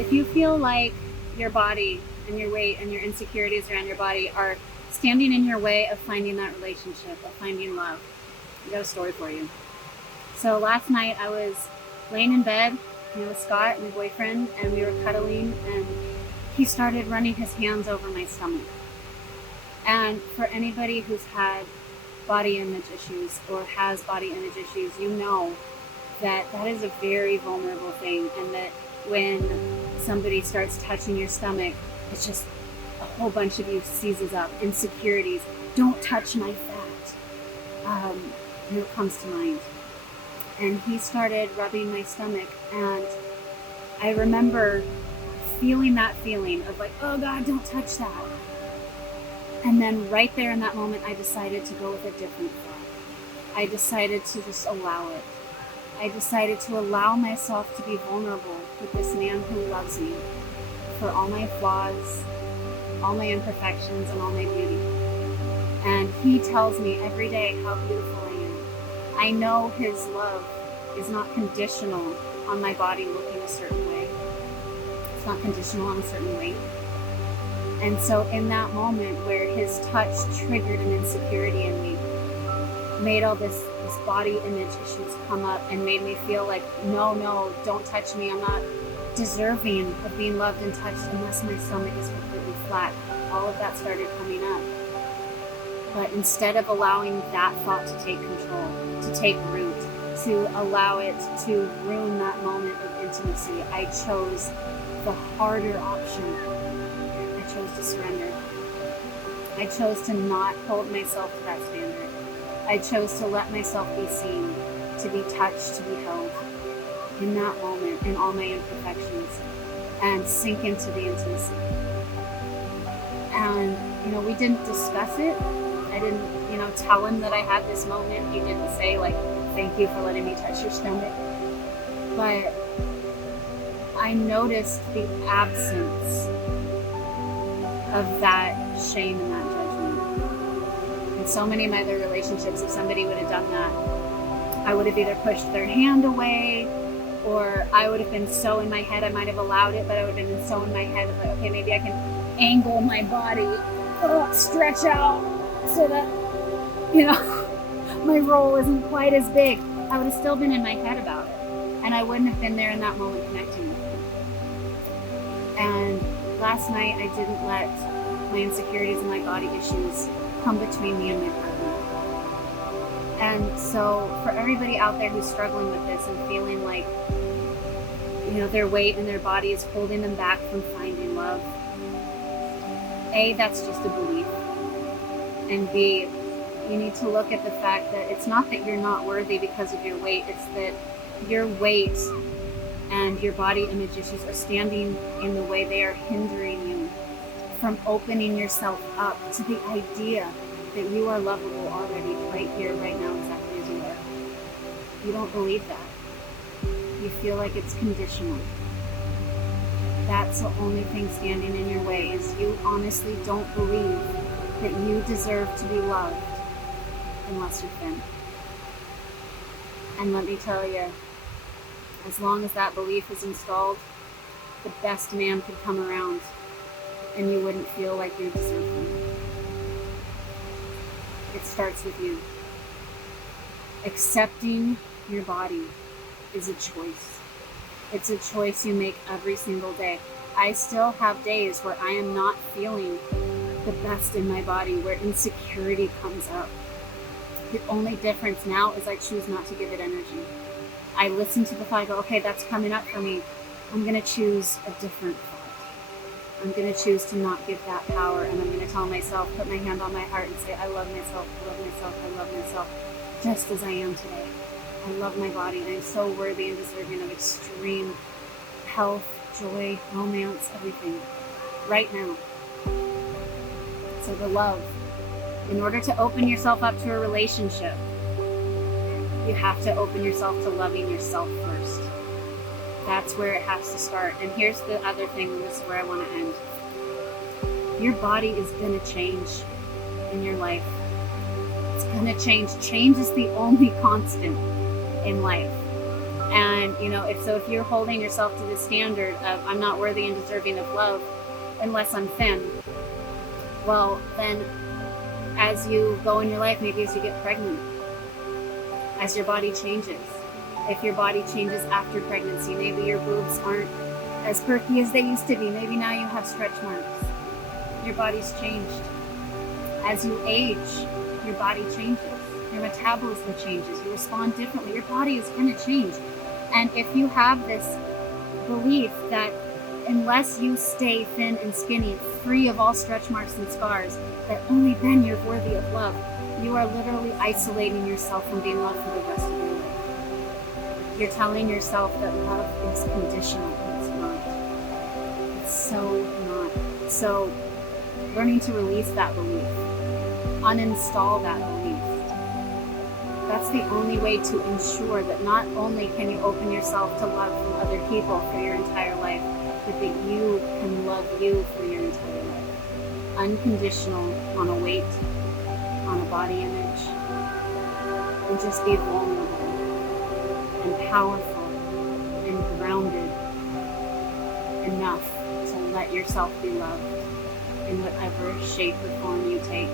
if you feel like your body and your weight and your insecurities around your body are standing in your way of finding that relationship, of finding love, I got a story for you. So last night I was laying in bed, with Scott, my boyfriend, and we were cuddling, and he started running his hands over my stomach. And for anybody who's had body image issues or has body image issues, you know that that is a very vulnerable thing, and that when somebody starts touching your stomach, it's just a whole bunch of you seizes up. Insecurities, don't touch my fat, it comes to mind. And he started rubbing my stomach, and I remember feeling that feeling of like, oh God, don't touch that. And then right there in that moment, I decided to go with a different thought. I decided to just allow it. I decided to allow myself to be vulnerable with this man who loves me for all my flaws, all my imperfections, and all my beauty. And he tells me every day how beautiful I am. I know his love is not conditional on my body looking a certain way. It's not conditional on a certain weight. And so in that moment where his touch triggered an insecurity in me, made all this body image issues come up and made me feel like, no, don't touch me. I'm not deserving of being loved and touched unless my stomach is completely flat. All of that started coming up. But instead of allowing that thought to take control, to take root, to allow it to ruin that moment of intimacy, I chose the harder option. I chose to surrender. I chose to not hold myself to that standard. I chose to let myself be seen, to be touched, to be held in that moment, in all my imperfections, and sink into the intimacy. And, we didn't discuss it. I didn't, tell him that I had this moment. He didn't say, like, thank you for letting me touch your stomach. But I noticed the absence of that shame and that judgment. In so many of my other relationships, if somebody would have done that, I would have either pushed their hand away, or I would have been so in my head, I might have allowed it, but I would have been so in my head, like, okay, maybe I can angle my body, stretch out so that, my role isn't quite as big. I would have still been in my head about it, and I wouldn't have been there in that moment connecting with him. And last night, I didn't let my insecurities and my body issues come between me and my partner. And so for everybody out there who's struggling with this and feeling like, their weight and their body is holding them back from finding love, A, that's just a belief. And B, you need to look at the fact that it's not that you're not worthy because of your weight, it's that your weight and your body image issues are standing in the way. They are hindering you from opening yourself up to the idea that you are lovable already, right here, right now, exactly as you are. You don't believe that. You feel like it's conditional. That's the only thing standing in your way, is you honestly don't believe that you deserve to be loved unless you're thin. And let me tell you, as long as that belief is installed, the best man could come around and you wouldn't feel like you deserve him. It starts with you. Accepting your body is a choice. It's a choice you make every single day. I still have days where I am not feeling the best in my body, where insecurity comes up. The only difference now is I choose not to give it energy. I listen to the thought, I go, okay, that's coming up for me. I'm going to choose a different thought. I'm going to choose to not give that power, and I'm going to tell myself, put my hand on my heart and say, I love myself, I love myself, I love myself, just as I am today. I love my body, and I'm so worthy and deserving of extreme health, joy, romance, everything, right now. So the love. In order to open yourself up to a relationship, you have to open yourself to loving yourself first. That's where it has to start. And here's the other thing, and this is where I want to end. Your body is going to change in your life. It's going to change. Change is the only constant in life. And if you're holding yourself to the standard of I'm not worthy and deserving of love unless I'm thin, well, then as you go in your life, maybe as you get pregnant, as your body changes, if your body changes after pregnancy, maybe your boobs aren't as perky as they used to be. Maybe now you have stretch marks. Your body's changed. As you age, your body changes. Your metabolism changes. You respond differently. Your body is going to change. And if you have this belief that unless you stay thin and skinny, free of all stretch marks and scars, that only then you're worthy of love, you are literally isolating yourself from being loved for the rest of your life. You're telling yourself that love is conditional, and it's not. It's so not. So learning to release that belief, uninstall that belief, that's the only way to ensure that not only can you open yourself to love from other people for your entire life, but that you can love you for your entire life. Unconditional on a weight, on a body image, and just be vulnerable and powerful and grounded enough to let yourself be loved in whatever shape or form you take.